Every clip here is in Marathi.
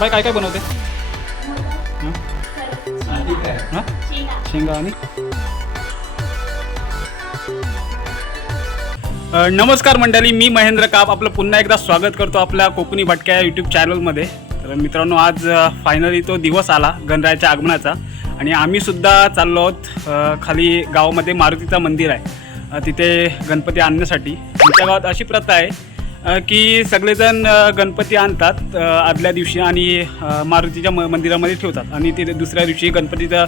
बाय काय काय बनवते? हं? शेंगा आणि? नमस्कार मंडळी मी महेंद्र काप. आपलं पुन्हा एकदा स्वागत करतो आपल्या कोकणी भटक्या यूट्यूब चॅनलमध्ये तर मित्रांनो आज फायनली तो दिवस आला गणरायाच्या आगमनाचा. आणि आम्ही सुद्धा चाललो आहोत खाली गावामध्ये मारुतीचं मंदिर आहे. तिथे गणपती आणण्यासाठी. आमच्या गावात अशी प्रथा आहे की सगळेजण गणपती आणतात आदल्या दिवशी आणि मारुतीच्या म मंदिरामध्ये ठेवतात. आणि तिथे दुसऱ्या दिवशी गणपतीच्या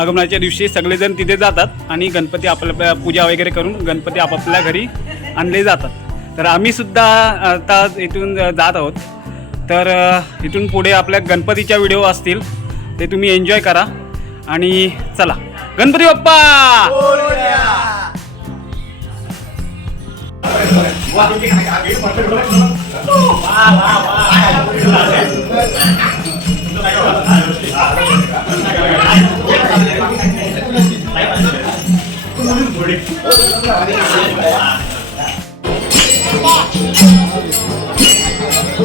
आगमनाच्या दिवशी सगळेजण तिथे जातात आणि गणपती आपल्या पूजा वगैरे करून गणपती आपापल्या घरी आणले जातात. तर आम्हीसुद्धा आता इथून जात आहोत. तर इथून पुढे आपल्या गणपतीच्या व्हिडिओ असतील ते तुम्ही एन्जॉय करा. आणि चला. गणपती बाप्पा! तू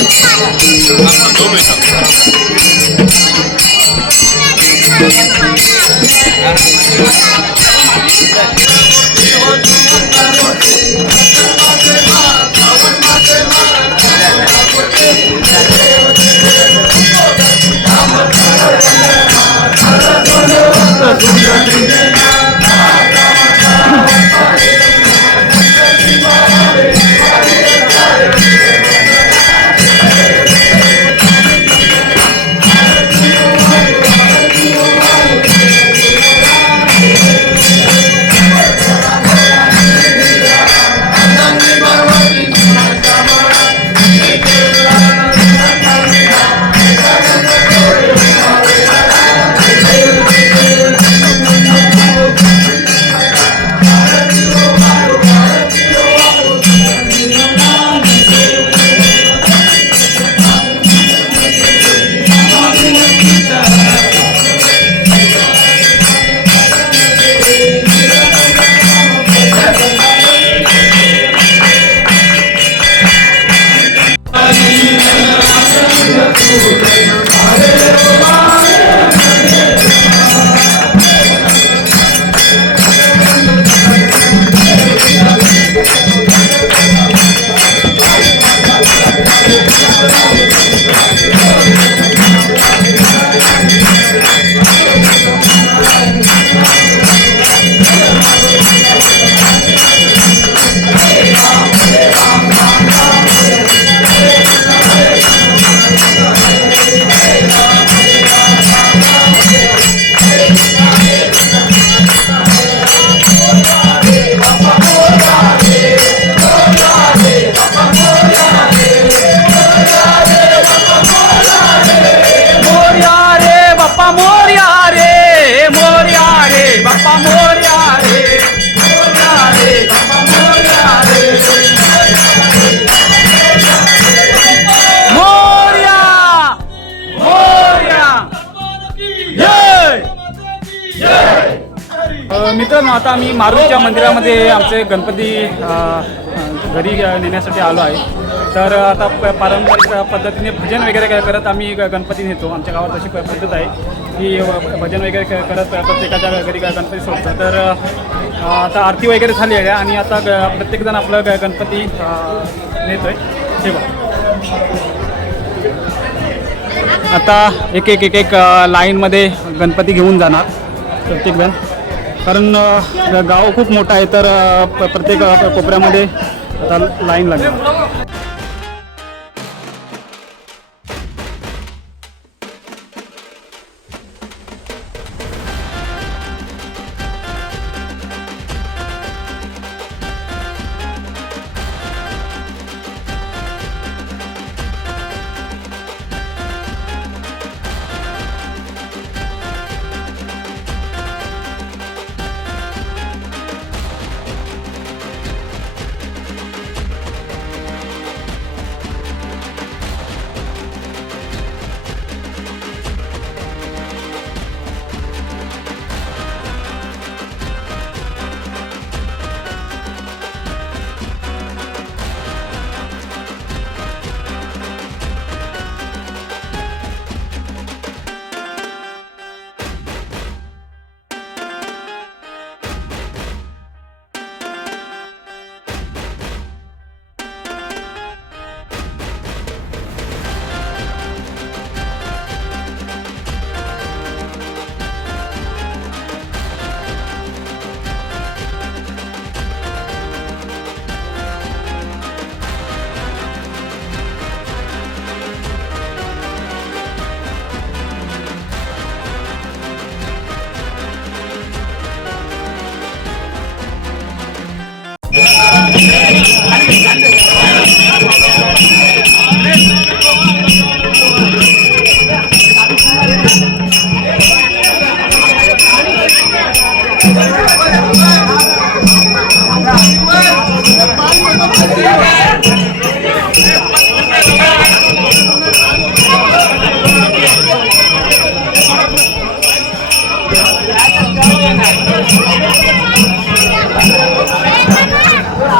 आता आम्ही मारुतीच्या मंदिरामध्ये आमचे गणपती घरी नेण्यासाठी आलो आहे. तर आता प- पारंपरिक पद्धतीने भजन वगैरे काय करत आम्ही ग- गणपती नेतो. आमच्या गावात अशी प- पद्धत आहे की भजन वगैरे करत प्रत्येकाच्या घरी गणपती सोडतो तर आता आरती वगैरे झाली आहे आणि आता ग- प्रत्येकजण आपलं ग- गणपती नेतो आहे ठेवा आता एक एक एक एक लाईनमध्ये गणपती घेऊन जाणार प्रत्येकजण. कारण गाव खूप मोठं आहे तर प्रत्येक कोपऱ्यामध्ये आता लाईन लागेल.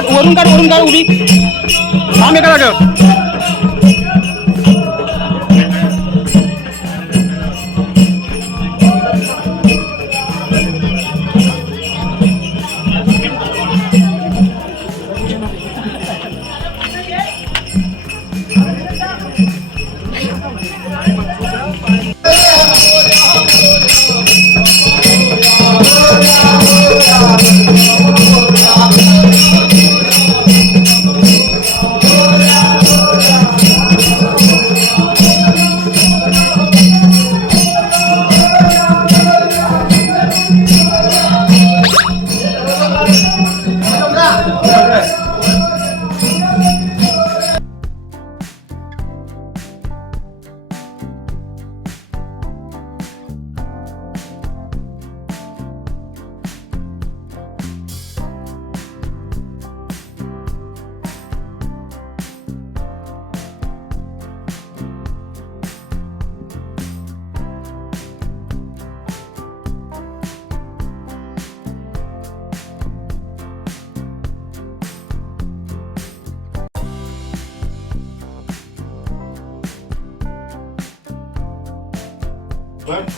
राज वरून काढ वरून काढ उभी. थांब एका जागेवर.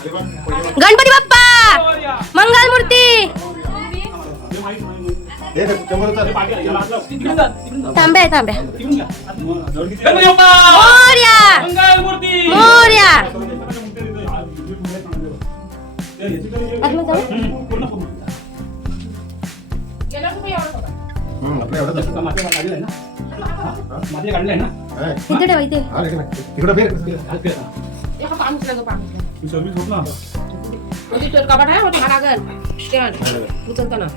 गणपती बाप्पा! मंगल मूर्ती. तांब्या तांब्या गणपती बाप्पा! मोर्या! मंगलमूर्ती! मोर्या! आपलं एवढं ना? सर्विस होत ना कपाट आहे मोठी लागल स्टँड उचलतो ना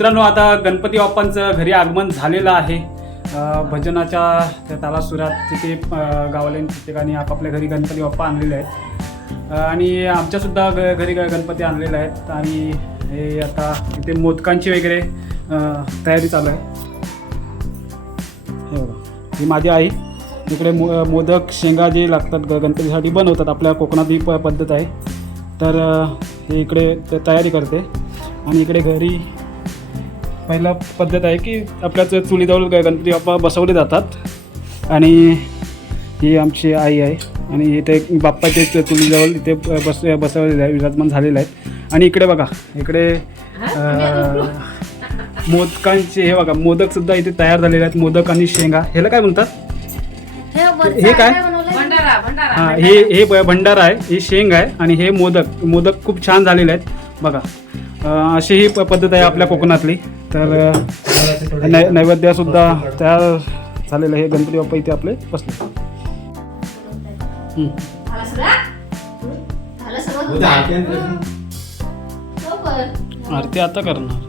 मित्रांनो आता गणपती बाप्पांचं घरी आगमन झालेलं आहे. भजनाच्या त्या तालासुरात तिथे अ, प्रत्येकाने ठिकाणी आपापल्या घरी गणपती बाप्पा आणलेले आहेत. आणि आमच्यासुद्धा ग घरी ग- गणपती आणलेले आहेत. आणि हे आता इथे मोदकांची वगैरे तयारी चालू आहे. हे बघा ही माझी आई. इकडे मो मोदक शेंगा जे लागतात ग गणपतीसाठी बनवतात. आपल्या कोकणात ही प पद्धत आहे. तर हे इकडे तयारी करते. आणि इकडे घरी पहिला पद्धत आहे की आपल्या च- चुलीजवळ गणपती बाप्पा बसवले जातात. आणि ही आमची आई आहे. आणि इथे बाप्पाचे चुलीजवळ इथे बस बसवलेले आहे विराजमान झालेले आहेत. आणि इकडे बघा इकडे मोदकांचे हे बघा मोदकसुद्धा इथे तयार झालेले आहेत. मोदक आणि शेंगा. ह्याला काय म्हणतात? हे हे काय? बनवलंय? भंडारा भंडारा. हां हे हे भंडारा आहे. हे शेंग आहे. आणि हे मोदक मोदक खूप छान झालेले आहेत. बघा अशी ही प- पद्धत आहे आपल्या कोकणातली. तर नै नैवेद्यसुद्धा तयार झालेलं आहे. गणपती बाप्पा इथे आपले बसले. हं. आरती आहे ना. लवकर. आरती आता करणार.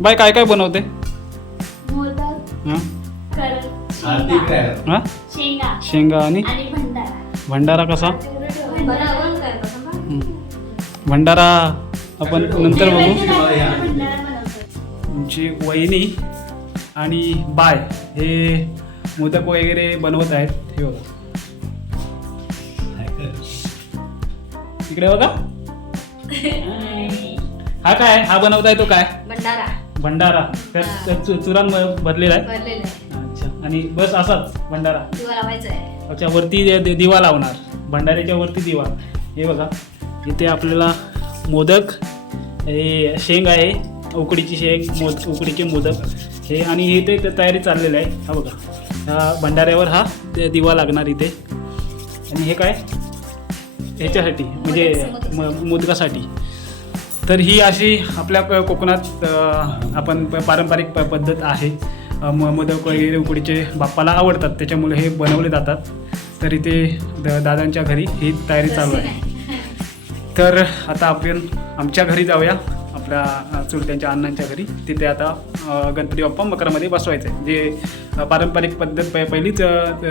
बाय काय काय बनवते? हां. हां? शेंगा. शेंगा आणि? भंडारा. भंडारा कसा. हं. भंडारा आपण नंतर बघू. आमची वहिनी आणि बाय हे मोदक वगैरे बनवत आहेत. हे बघा. इकडे बघा. हा काय? हा बनवताय तो काय? भंडारा. भंडारा. त्यात चुरान भरलेला आहे? आहे. अच्छा. आणि बस असाच भंडारा. दिवा लावायचा आहे. अच्छा वरती दिवा लावणार. भंडाऱ्याच्या वरती दिवा. हे बघा. इथे आपल्याला मोदक हे शेंग आहे उकडीची शेंग मोद उकडीचे मोदक. हे आणि इथे ते तयारी चाललेलं आहे. हा बघा. ह्या भंडाऱ्यावर हा दिवा लागणार इथे. आणि हे काय? ह्याच्यासाठी म्हणजे म- मोदकासाठी. तर ही अशी आपल्या क- कोकणात आपण प- पारंपरिक प पद्धत आहे. म मोदक वगैरे उकडीचे बाप्पाला आवडतात. त्याच्यामुळे हे बनवले जातात. तर इथे द दादांच्या घरी ही तयारी चालू आहे. तर आता आपण आमच्या घरी जाऊया. आपल्या चुलत्यांच्या अण्णांच्या घरी. तिथे आता गणपती बाप्पा मकरामध्ये बसवायचं आहे जे पारंपरिक पद्धत प पहिलीच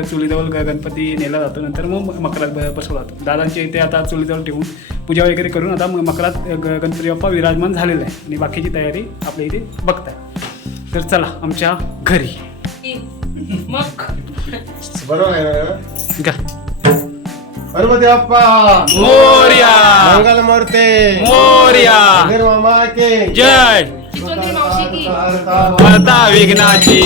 चुलीजवळ ग- गणपती नेला जातो. नंतर मग मकरात ब- बसवला जातो. दादांच्या इथे आता चुलीजवळ ठेवून पूजा वगैरे करून आता मकरात ग- गणपती बाप्पा विराजमान झालेला आहे. आणि बाकीची तयारी आपल्या इथे बघताय. तर चला आमच्या घरी. मग. बरोबर गणपती बाप्पा मोर्या मंगल मूर्ती मोर्या मामा के जय आता विघ्नाची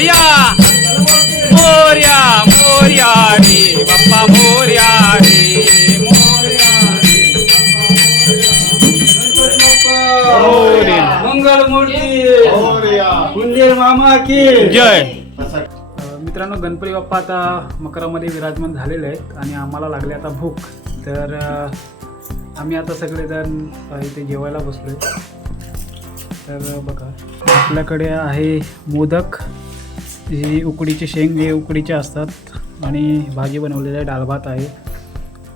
मोर्या मोर्या मोर्या रे बाप्पा मोर्या रे मोर्या मोर्या. मंगल मूर्ती मोरया. कुंदेर मामा की. जय. असा मित्रांनो गणपती बाप्पा आता मकरामध्ये विराजमान झालेले आहेत आणि आम्हाला लागले आता भूक. तर आम्ही आता सगळेजण इथे जेवायला बसलोय. तर बघा आपल्याकडे आहे मोदक. ही उकडीचे शेंग हे उकडीचे असतात आणि भाजी बनवलेली आहे डाळ भात आहे.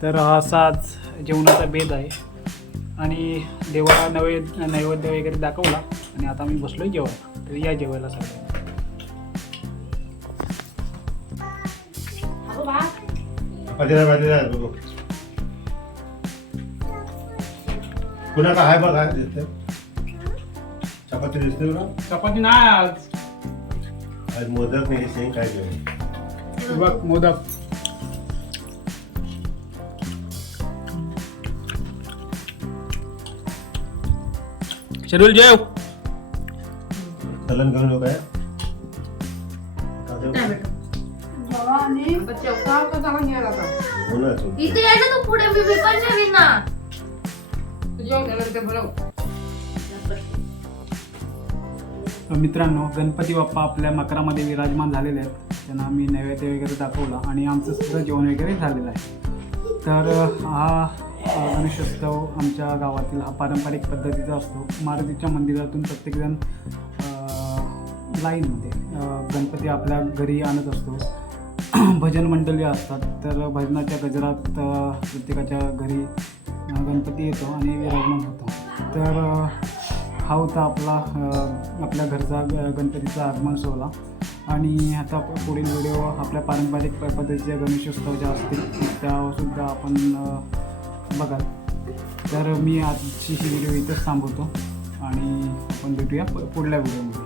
तर हा असा आज जेवणाचा बेद आहे. आणि देवाला नैवेद्य नैवेद्य वगैरे दाखवला आणि आता मी बसलोय जेवायला. तर या जेवायला पुन्हा काय आहे बघा. दिसते चपाती दिसते चपाती नाही आज. आज मोदक नाही शेंग काय जेवण हे बघ मोदक. शेड्यूल जेव. घेऊन येऊ काय हो तू. इथे ये ना तू पुढे मी पण जेवीन ना. जेवण झालं मित्रांनो गणपती बाप्पा आपल्या मकरामध्ये विराजमान झालेले आहेत. त्यांना आम्ही नैवेद्य वगैरे दाखवला आणि आमचं सुद्धा जेवण वगैरे झालेलं आहे. तर हा गणेश गणेशोत्सव आमच्या गावातील हा पारंपरिक पद्धतीचा असतो. मारुतीच्या मंदिरातून प्रत्येकजण लाईनमध्ये गणपती आपल्या घरी आणत असतो. भजन मंडळी असतात. तर भजनाच्या गजरात प्रत्येकाच्या घरी गणपती येतो आणि विराजमान होतो. तर हा होता आपला आपल्या घरचा ग- गणपतीचा आगमन सोहळा. आणि आता पुढील व्हिडिओ आपल्या पारंपरिक पद्धतीच्या गणेशोत्सव ज्या असतील त्यासुद्धा आपण बघाल. तर मी आजची ही व्हिडिओ इथंच थांबवतो. आणि आपण भेटूया पुढल्या व्हिडिओमध्ये.